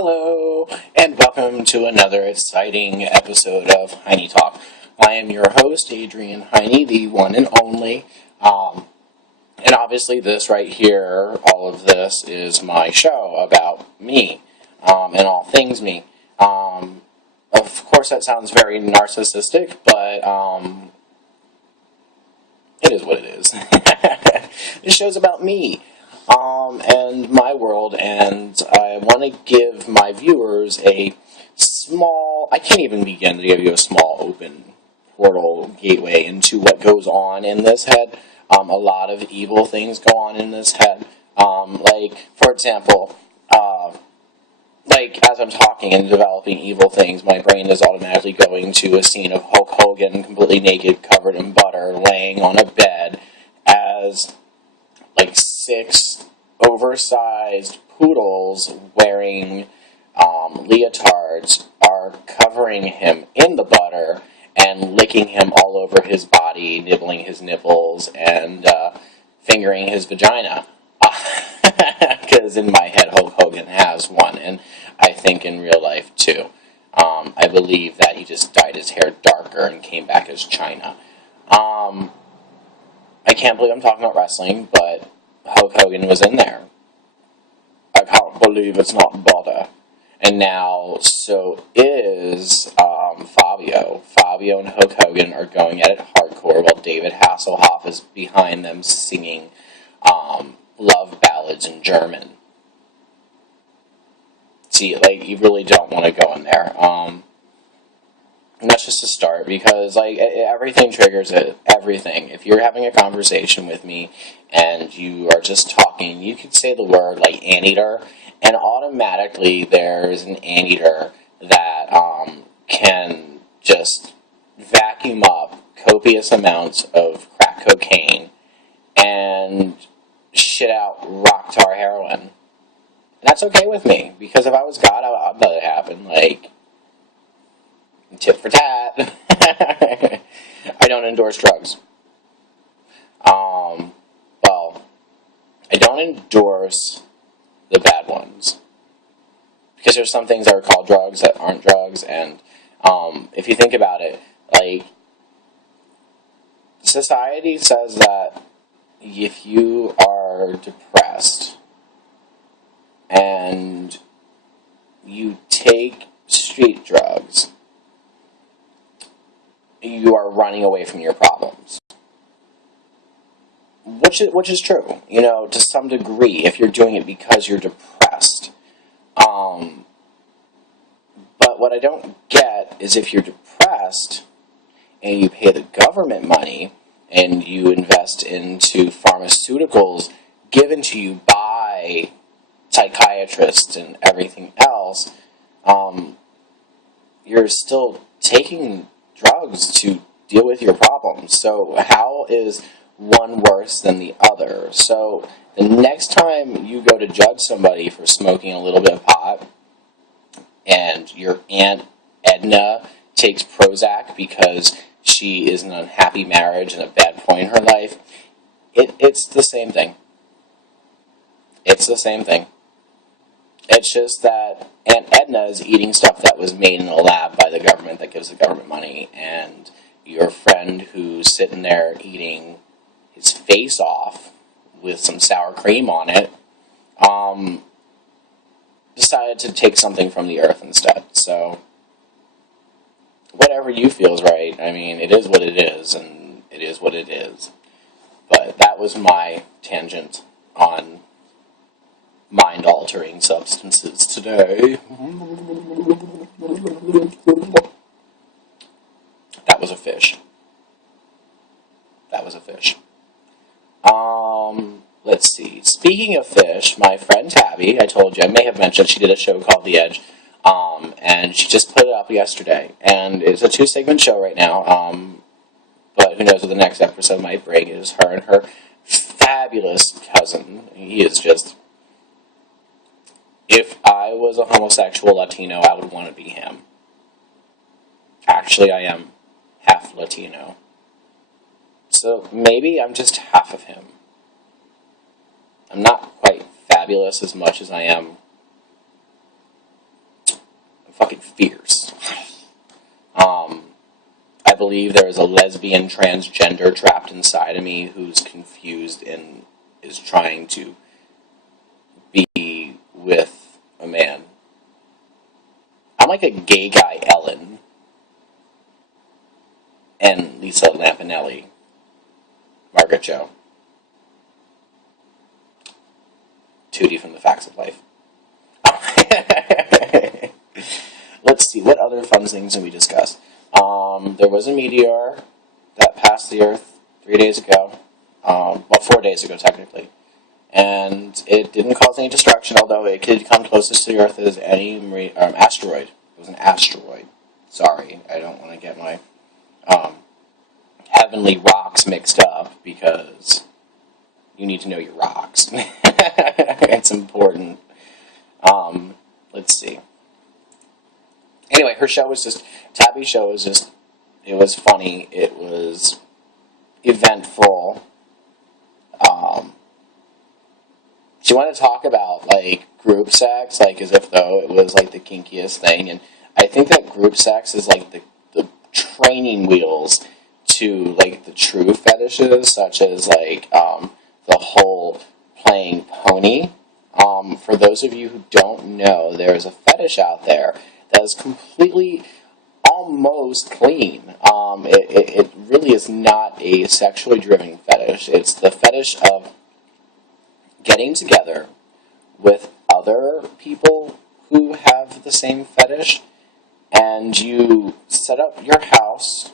Hello, and welcome to another exciting episode of Heiney Talk. I am your host, Adrian Heiney, the one and only. And obviously this right here, all of this is my show about me, and all things me. Of course that sounds very narcissistic, but it is what it is. This show's about me. And my world, and I want to give my viewers a small, I can't even begin to give you a small open portal gateway into what goes on in this head. A lot of evil things go on in this head. For example, as I'm talking and developing evil things, my brain is automatically going to a scene of Hulk Hogan completely naked, covered in butter, laying on a bed as six oversized poodles wearing leotards are covering him in the butter and licking him all over his body, nibbling his nipples, and fingering his vagina. Because in my head, Hulk Hogan has one, and I think in real life too. I believe that he just dyed his hair darker and came back as China. I can't believe I'm talking about wrestling, but Hulk Hogan was in there. I can't believe it's not butter. And now, so is Fabio. Fabio and Hulk Hogan are going at it hardcore while David Hasselhoff is behind them singing love ballads in German. See, you really don't want to go in there. And that's just a start, because everything triggers it. Everything. If you're having a conversation with me and you are just talking, you could say the word anteater, and automatically there's an anteater that can just vacuum up copious amounts of crack cocaine and shit out rock tar heroin. And that's okay with me, because if I was God, I'd let it happen. Tit for tat. I don't endorse drugs. I don't endorse the bad ones, because there's some things that are called drugs that aren't drugs, and if you think about it, society says that if you are depressed and you take street drugs, you are running away from your problems. Which is true, to some degree, if you're doing it because you're depressed. But what I don't get is, if you're depressed and you pay the government money and you invest into pharmaceuticals given to you by psychiatrists and everything else, you're still taking drugs to deal with your problems. So how is one worse than the other? So the next time you go to judge somebody for smoking a little bit of pot, and your Aunt Edna takes Prozac because she is in an unhappy marriage and a bad point in her life, it's the same thing. It's the same thing. It's just that Aunt Edna is eating stuff that was made in a lab by the government that gives the government money, and your friend who's sitting there eating his face off with some sour cream on it decided to take something from the earth instead. So whatever you feel is right. I mean, it is what it is, and it is what it is. But that was my tangent on mind-altering substances today. That was a fish. That was a fish. Let's see. Speaking of fish, my friend Tabby, I told you, I may have mentioned, she did a show called The Edge, and she just put it up yesterday. And it's a 2-segment show right now, but who knows what the next episode might bring. It is her and her fabulous cousin. He is just... If I was a homosexual Latino, I would want to be him. Actually, I am half Latino. So maybe I'm just half of him. I'm not quite fabulous as much as I am fucking fierce. I believe there is a lesbian transgender trapped inside of me who's confused and is trying to be with a man. I'm like a gay guy Ellen and Lisa Lampanelli. Margaret Jo. Tootie from the Facts of Life. Let's see, what other fun things did we discuss? There was a meteor that passed the Earth 3 days ago. 4 days ago, technically. And it didn't cause any destruction, although it could come closest to the Earth as any asteroid. It was an asteroid. Sorry, I don't want to get my heavenly rocks mixed up, because you need to know your rocks. It's important. Let's see. Anyway, her show was just, Tabby's show was just, it was funny, it was eventful. She wanted to talk about, like, group sex, like, as if though it was, like, the kinkiest thing, and I think that group sex is, like, the training wheels to, like, the true fetishes, such as, like, the whole playing pony. For those of you who don't know, there is a fetish out there that is completely, almost clean. It really is not a sexually driven fetish. It's the fetish of getting together with other people who have the same fetish, and you set up your house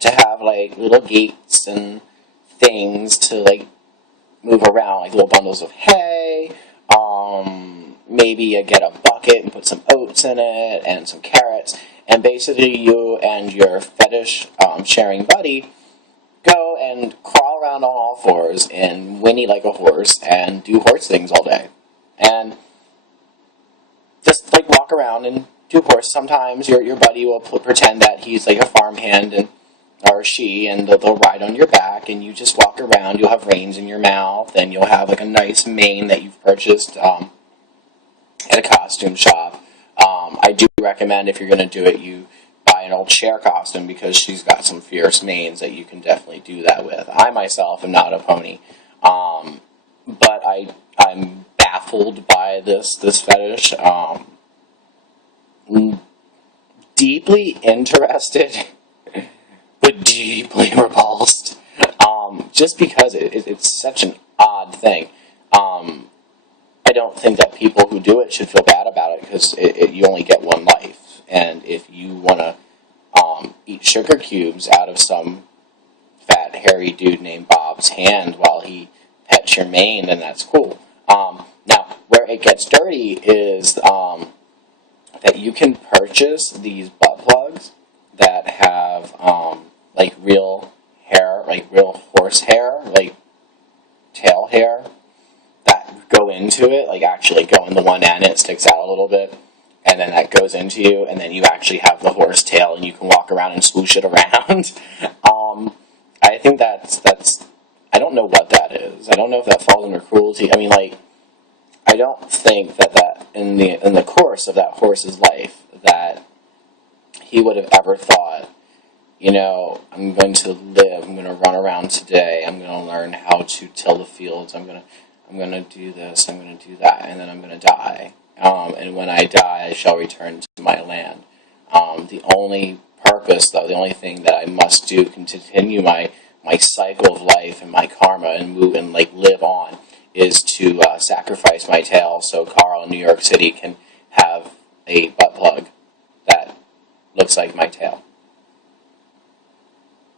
to have, like, little gates and things to, like, move around, like little bundles of hay. Maybe you get a bucket and put some oats in it and some carrots, and basically you and your fetish sharing buddy go and crawl around on all fours and whinny like a horse and do horse things all day. And just, like, walk around and do horse. Sometimes your buddy will pretend that he's, like, a farmhand, and or she, and they'll ride on your back, and you just walk around. You'll have reins in your mouth, and you'll have, like, a nice mane that you've purchased at a costume shop. I do recommend, if you're going to do it, you buy an old Cher costume, because she's got some fierce manes that you can definitely do that with. I myself am not a pony, but I'm baffled by this fetish. Deeply interested, but deeply repulsed. Just because it's such an odd thing. I don't think that people who do it should feel bad about it, because you only get one life. And if you want to eat sugar cubes out of some fat, hairy dude named Bob's hand while he pets your mane, then that's cool. Now, where it gets dirty is that you can purchase these butt plugs that have like real hair, like real horse hair, like tail hair, that go into it, like actually go in the one end, and it sticks out a little bit, and then that goes into you, and then you actually have the horse tail, and you can walk around and swoosh it around. I think that's I don't know what that is. I don't know if that falls under cruelty. I mean, like, I don't think that in the course of that horse's life that he would have ever thought, you know, I'm going to live, I'm going to run around today, I'm going to learn how to till the fields, I'm going to do this, I'm going to do that, and then I'm going to die. And when I die, I shall return to my land. The only purpose, though, the only thing that I must do to continue my cycle of life and my karma and move and, like, live on, is to sacrifice my tail so Carl in New York City can have a butt plug that looks like my tail.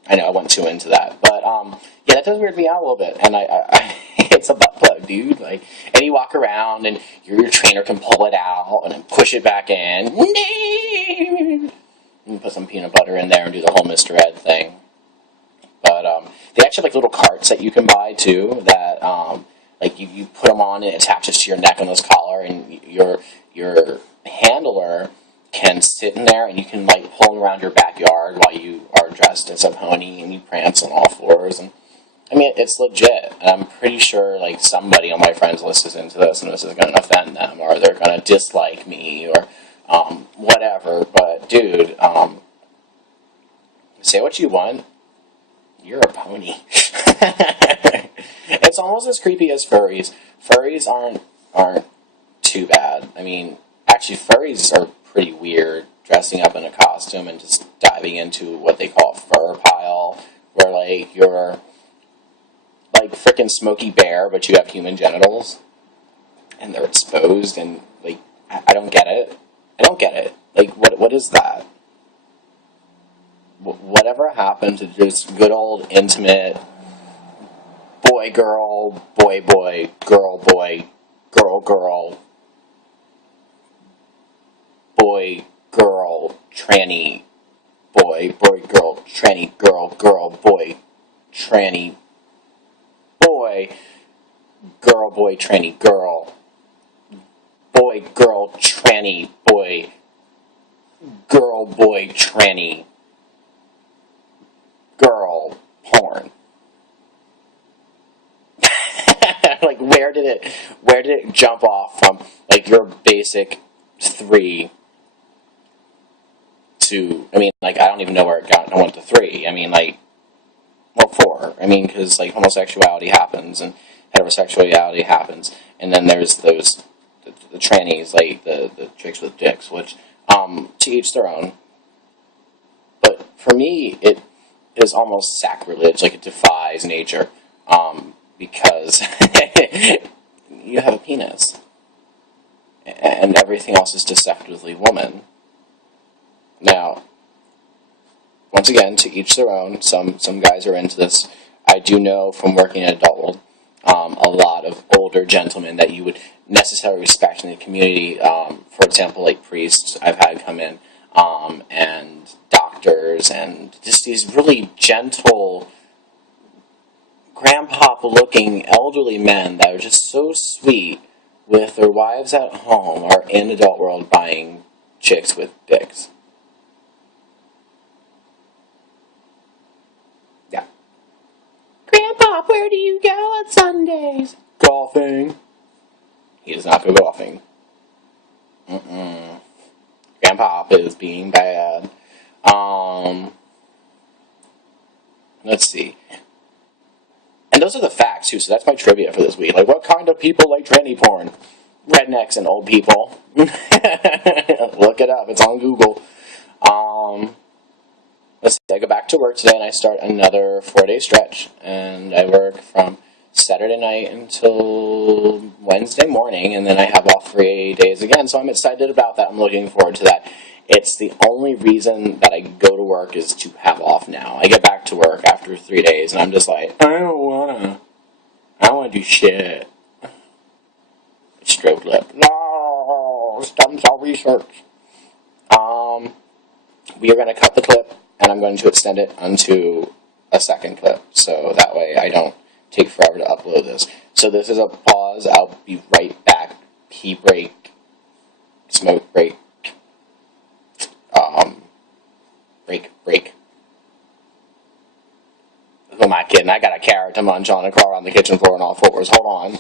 I know I went too into that, but yeah, that does weird me out a little bit. And I it's a butt plug, dude. Like, and you walk around, and your trainer can pull it out and then push it back in. And put some peanut butter in there and do the whole Mr. Ed thing. But they actually have, like, little carts that you can buy too. That like you put them on, and it attaches to your neck on this collar, and your handler can sit in there, and you can, like, pull them around your backyard while you are dressed as a pony, and you prance on all fours. And I mean, it's legit. And I'm pretty sure, like, somebody on my friends list is into this, and this is going to offend them, or they're going to dislike me, or whatever. But dude, say what you want. You're a pony. It's almost as creepy as furries. Furries aren't too bad. I mean, actually, furries are pretty weird, dressing up in a costume and just diving into what they call a fur pile, where, like, you're, like, frickin' Smokey Bear, but you have human genitals, and they're exposed, and, like, I don't get it. I don't get it. Like, what is that? Whatever happened to just good old intimate boy, girl, boy, boy, girl, boy, girl, girl, boy, girl, tranny, boy, boy, girl, tranny, girl, girl, boy, tranny, boy, girl, boy, tranny, girl, boy, girl, tranny, boy, girl, boy, tranny, girl, porn. Like, where did it jump off from, like, your basic 3 to, I mean, like, I don't even know where I went to 3. I mean, like, well, 4. I mean, because, like, homosexuality happens, and heterosexuality happens, and then there's those, the trannies, like, the chicks with dicks, which, to each their own. But for me, it is almost sacrilege, like, it defies nature, because you have a penis, and everything else is deceptively woman. Now, once again, to each their own. Some guys are into this. I do know from working in adult world, a lot of older gentlemen that you would necessarily respect in the community. For example, like priests I've had come in, and doctors, and just these really gentle, grandpop-looking elderly men that are just so sweet with their wives at home are in adult world buying chicks with dicks. Yeah. Grandpa, where do you go on Sundays? Golfing. He does not go golfing. Grandpa is being bad. Let's see. And those are the facts, too, so that's my trivia for this week. Like, what kind of people like tranny porn? Rednecks and old people. Look it up. It's on Google. Let's see. I go back to work today, and I start another 4-day stretch. And I work from Saturday night until Wednesday morning, and then I have off 3 days again. So I'm excited about that. I'm looking forward to that. It's the only reason that I go to work is to have off now. I get back to work after 3 days, and I'm just like, I don't wanna do shit. Stroke lip. No, stem cell research. We are going to cut the clip, and I'm going to extend it onto a second clip, so that way I don't take forever to upload this. So this is a pause. I'll be right back. Pee break. Smoke break. Break. Who am I kidding? I got a carrot to munch on and crawl around the kitchen floor and all fours. Hold on.